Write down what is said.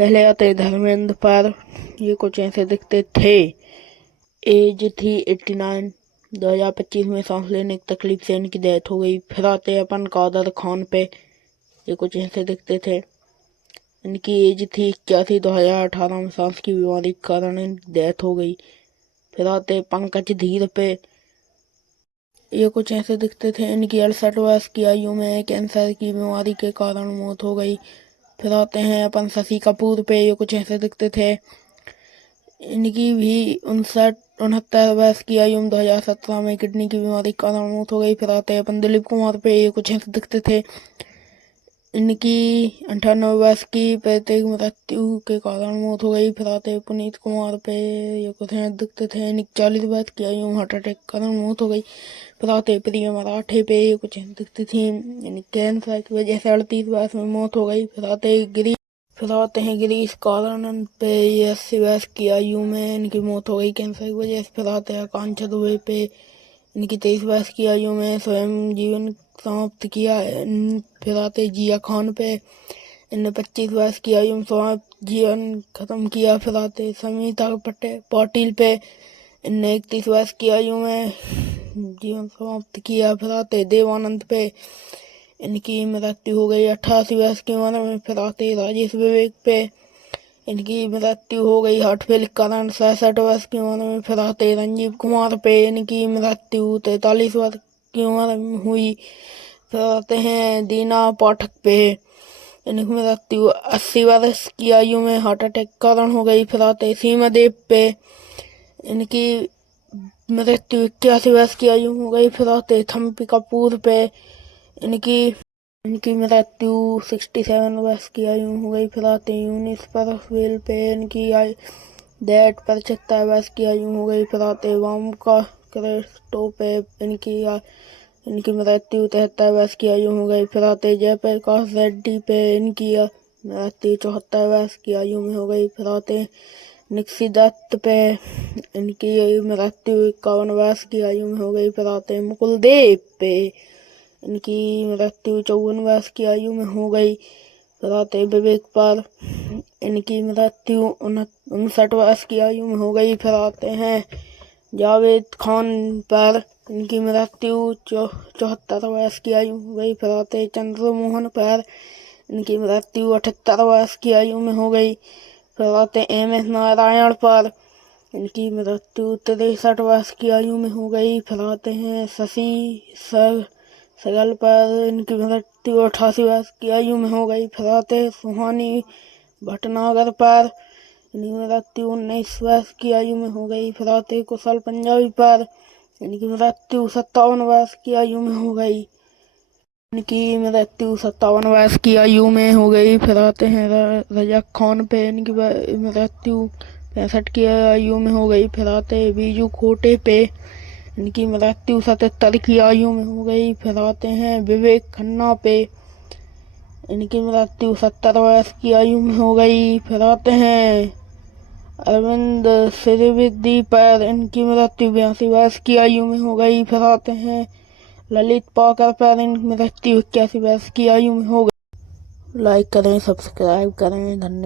पहले आते धर्मेंद्र पर। ये कुछ ऐसे दिखते थे। एज थी 89। 2025 में सांस लेने की तकलीफ से इनकी डेथ हो गई। फिर आते अपन कादर खान पे। ये कुछ ऐसे दिखते थे। इनकी एज थी 81। 2018 में सांस की बीमारी के कारण इनकी डेथ हो गई। फिर आते पंकज धीर पे। ये कुछ ऐसे दिखते थे। इनकी 68 वर्ष की आयु में कैंसर की बीमारी के कारण मौत हो गई। फिर आते हैं अपन शशि कपूर पे। ये कुछ ऐसे दिखते थे। इनकी भी 69 वर्ष की आयु में 2017 में किडनी की बीमारी के कारण मौत हो गई। फिर आते हैं अपन दिलीप कुमार पे। ये कुछ ऐसे दिखते थे। इनकी 98 वर्ष की प्रत्येक मृत्यु के कारण मौत हो गई। फिर आते हैं पुनीत कुमार पे। ये कुछ ऐसे दिखते थे। इनकी 40 वर्ष की आयु में हार्ट अटैक के कारण मौत हो गई। फिर आते हैं प्रिया मराठे पे। ये कुछ ऐसे दिखती थी। इनकी कैंसर की वजह से 38 वर्ष में मौत हो गई। फिर आते हैं गिरीश कार्नाड पे। ये 80 वर्ष की आयु में इनकी मौत हो गई कैंसर की वजह से। फिर आते हैं आकांक्षा दुबे पे। इनकी 23 वर्ष की आयु में स्वयं जीवन समाप्त किया। फिर आते जिया खान पे। इनने 25 वर्ष की आयु में समाप्त जीवन खत्म किया। फिर आते समिता पाटिल पे। इनने 31 वर्ष की आयु में जीवन समाप्त किया। फिर आते देवानंद पे। इनकी मृत्यु हो गई 88 वर्ष की उम्र में। फिर आते राजेश विवेक पे। इनकी मृत्यु हो गई हार्ट फेल के कारण 66 वर्ष की उम्र में। फिर आते संजीव कुमार पे। इनकी मृत्यु 43 वर्ष की उम्र में हुई। फिर आते हैं दीना पाठक पे। इनकी मृत्यु 80 वर्ष की आयु में हार्ट अटैक के कारण हो गई। फिर आते सीमा देव पे। इनकी मृत्यु 81 वर्ष की आयु में हो गई। फिर आते थम्पी कपूर पे। इनकी मृत्यु 67 वर्ष की आयु में हो गई। फिर आते यूनिस परसवेल पे। इनकी डेथ 75 वर्ष की आयु में हो गई। फिर आते वामका क्रेस्टो पे। इनकी मृत्यु 73 वर्ष की आयु में हो गई। फिर आते जयप्रकाश रेड्डी पे। इनकी मृत्यु 74 वर्ष की आयु में हो गई। फिर आते निक्सी दत्त पे। इनकी मृत्यु 51 वर्ष की आयु में हो गई। फिर आते मुकुल देव पे। इनकी मृत्यु 54 वर्ष की आयु में हो गई। फिर आते विवेक पर। इनकी मृत्यु 59 वर्ष की आयु में हो गई। फिर आते हैं जावेद खान पर। इनकी मृत्यु 74 वर्ष की आयु में हो गई। फिर आते चंद्रमोहन पर। इनकी मृत्यु 78 वर्ष की आयु में हो गई। फिर आते MS नारायण पर। इनकी मृत्यु 63 वर्ष की आयु में हो गई। फिर आते हैं शशि सगल पर। इनकी मृत्यु 88 वर्ष की आयु में हो गई। फिर आते हैं सुहानी भटनागर पर। इनकी मृत्यु 19 वर्ष की आयु में हो गई। फिर आते हैं कुशल पंजाबी पर। इनकी मृत्यु 57 वर्ष की आयु में हो गई। फिर आते हैं रजक खान पे। इनकी मृत्यु 65 की आयु में हो गई। फिर आते हैं बीजू खोटे पे। इनकी मृत्यु 77 की आयु में हो गई। फिर आते हैं विवेक खन्ना पे। इनकी मृत्यु 70 वर्ष की आयु में हो गई। फिर आते हैं अरविंद त्रिवेदी पर। इनकी मृत्यु 82 वर्ष की आयु में हो गई। फिर आते हैं ललित पाकर पर। इनकी मृत्यु 81 वर्ष की आयु में हो गई। लाइक करें, सब्सक्राइब करें। धन्यवाद।